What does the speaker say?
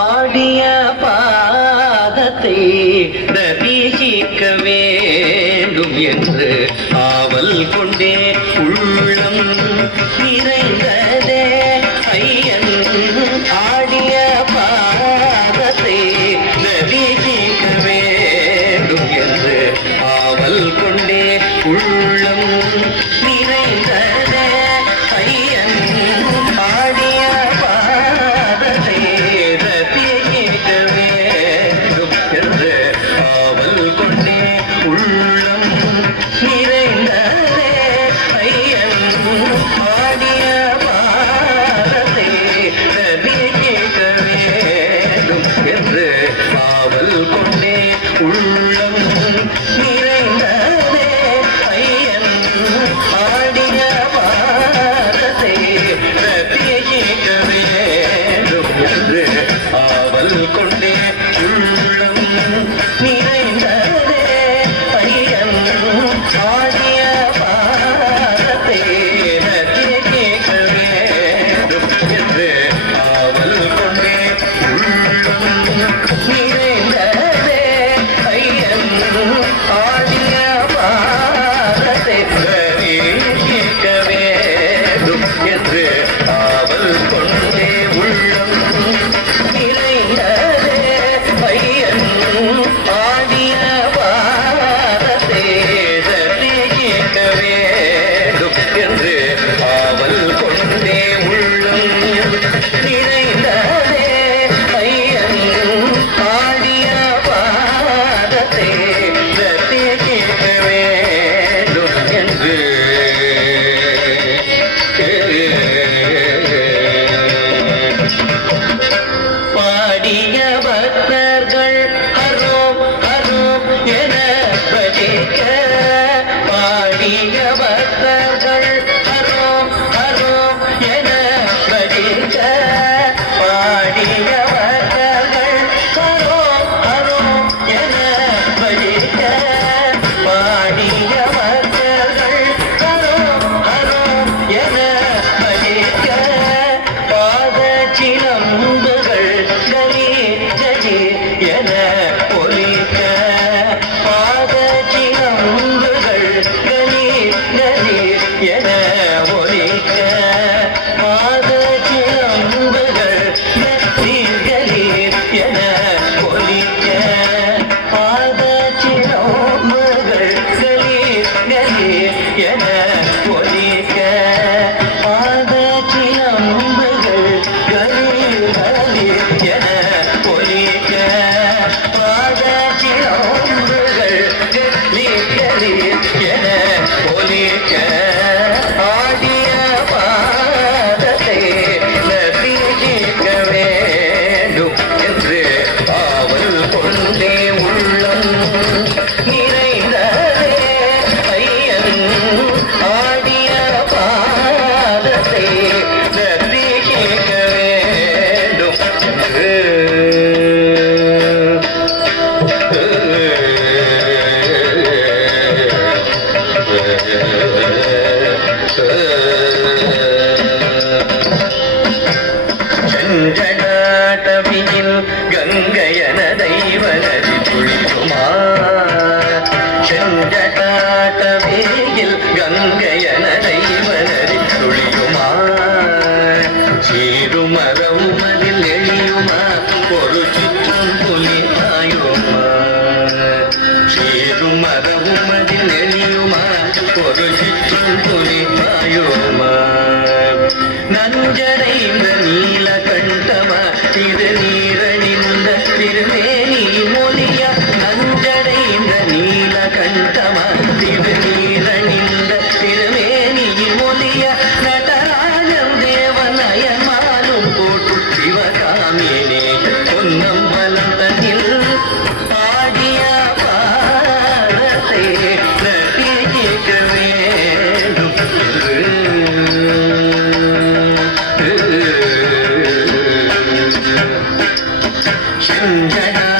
ஆடிய பாதத்தை தரிசிக்க வேண்டும் என்று ஆவல் கொண்டே உள்ளம் நிறைந்ததே ஐயன். ஆடிய பாதத்தை தரிசிக்க வேண்டும் என்று ஆவல் கொண்டே உள்ளம் நிறைந்ததே ஐயன். ஆடிய பாதத்தை உள்ளம் நிறைந்ததே ஐயன். ஆடிய பாதத்தை தரிசிக்க வேண்டும் என்று ஆவல் கொண்டே உள்ளம் நிறைந்ததே ஐயன். ஆடிய பாதத்தை தரிசிக்க வேண்டும் என்று ஆவல் கொண்டே உள்ளம் நிறைந்ததே ஐயன். ஆடிய பாதத்தை தரிசிக்க வேண்டும் என்று ஆவல் கொண்டே உள்ளம் நிறைந்ததே ஐயன். ஆடிய பாதத்தை தரிசிக்க வேண்டும் என்று ஆவல் கொண்டே உள்ளம் நிறைந்ததே ஐயன். ஆடிய பாதத்தை தரிசிக்க வேண்டும் என்று ஆவல் கொண்டே உள்ளம் நிறைந்ததே ஐயன். ஆடிய பாதத்தை தரிசிக்க வேண்டும் என்று பாடிய பக்தர்கள் ஹரோம் ஹரோம் என பஜிக்க. பாடிய பக்தர்கள் ஹரோம் ஹரோம் என பஜிக்க. பாடிய பக்தர்கள் ஹரோம் ஹரோம் என பஜிக்க. பாடிய பக்தர்கள் ஹரோம் ஹரோம் என பஜிக்க. பாத சிலம்புகள் கலீர் கலீர் என ஒலிக்க. பாத சிலம்புகள் கலீர் கலீர் என ஒலிக்க. பாத சிலம்புகள் கலீர் கலீர் என ஒலிக்க. பாத சிலம்புகள் கலீர் கலீர் என ஒலிக்க. பாத சிலம்புகள் கலீர் கலீர் என ஒலிக்க. பாத சிலம்புகள் கலீர் கலீர் என ஒலிக்க. ஆடிய பாதத்தை தரிசிக்க வேண்டும் என்று ஆவல் கொண்டே உள்ளம் நிறைந்ததே ஐயன். ஆடிய பாதத்தை தரிசிக்க வேண்டும் செஞ்சடாட்டவியில் கங்கையன தெய்வநதி துளிக்குமா. செஞ்சடாட்டவியில் கங்கையன தெய்வநதி துளிக்குமா. சீருமரம் அதில் எழியுமா ஒரு சிற்றம் புலியாயுமா. சீருமரம் அதில் எழியுமா ஒரு சிற்றம் புலியாயுமா. நஞ்சடைந்த நீலகண்டம செஞ்சடா